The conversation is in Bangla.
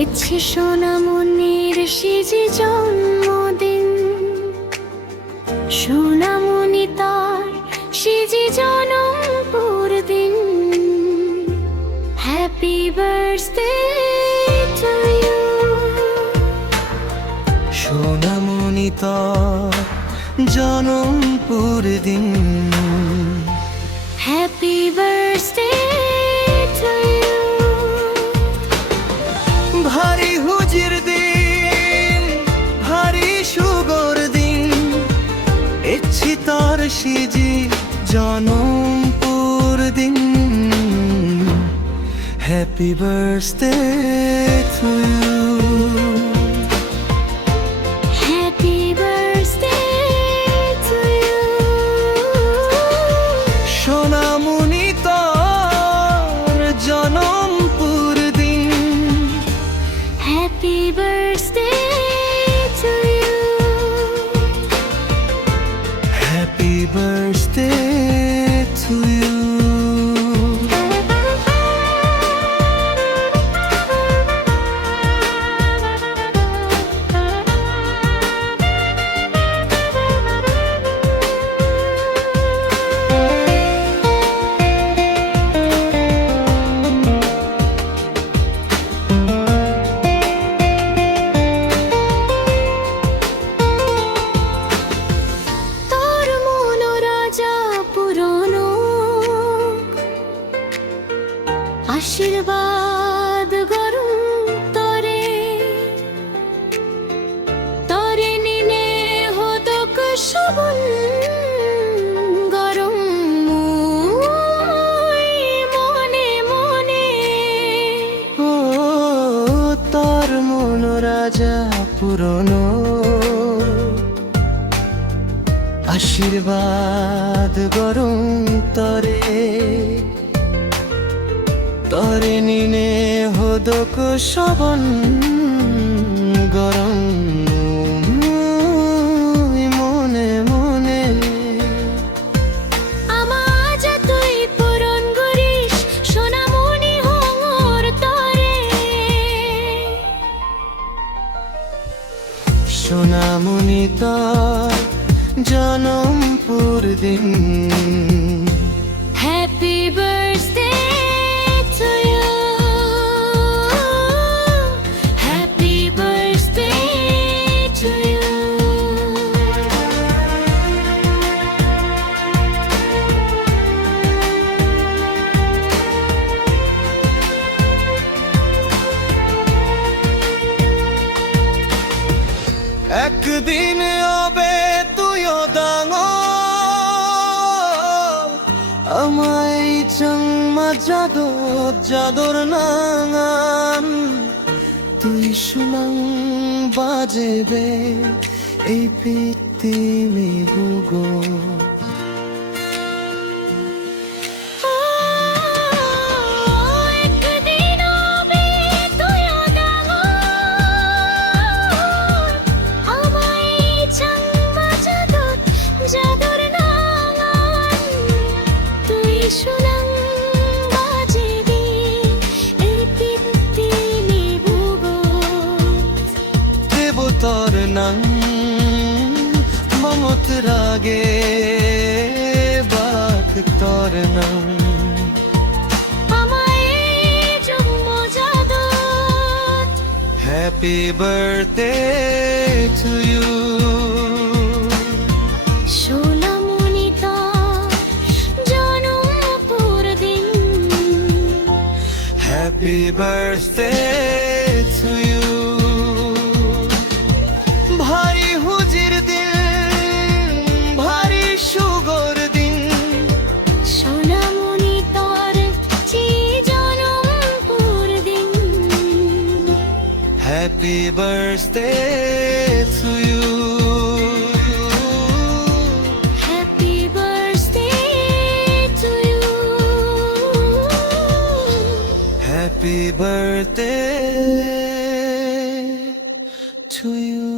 ইচ্ছে সোনামণির সেজে জন্মদিন, সোনামণি তার সেজে জনমপুর দিন। Happy birthday to you. সোনামণি তার জনমপুর দিন। Happy birthday to you. ভারী হুজির দিন, ভারী সুগর দিন, ইচ্ছে তার সেজে জনমপুর দিন। Happy birthday to you. Happy birthday to you. সোনামণি তার জনমপুর দিন। Happy birthday to you. Happy birthday to you. তোর মন রাজা পুরনো, আশীর্বাদ গরম তরে, তরে নিনে হতক শবন গরম মনে মনে। ও তোর মন রাজা পুরনো, আশীর্বাদ গরম তরে, তরে নিনে হদক শবন গরম মনে মনে। আমাজ তুই পূরণ করিস সোনামণি হোমর তরে। সোনামণি তার জনমপুর দিন। Happy birthday to you. Happy birthday to you. একদিন হবে তুইও ডাঙর, আমায় চাংমা জাদর জাদর নাঙান। তুই শুনাং বাজেবে এই পৃথিবী ভূগো। একদিন হবে তুইও ডাঙর, আমায় চাংমা জাদর জাদর নাঙান। তুই শুনাং বাজেবি এই পৃথিবী ভূগোল। দেব তোর নাং মমত রাগে বাক তোর নাং। আমায় জন্ম জাদর। Happy birthday to you. সোনামণি তার জনমপুর দিন। Happy birthday to you. ভারী হুজির দিন, ভারী সুগর দিন, সোনামণি তার জনমপুর দিন। Happy birthday to you. Happy birthday to you. Happy birthday to you.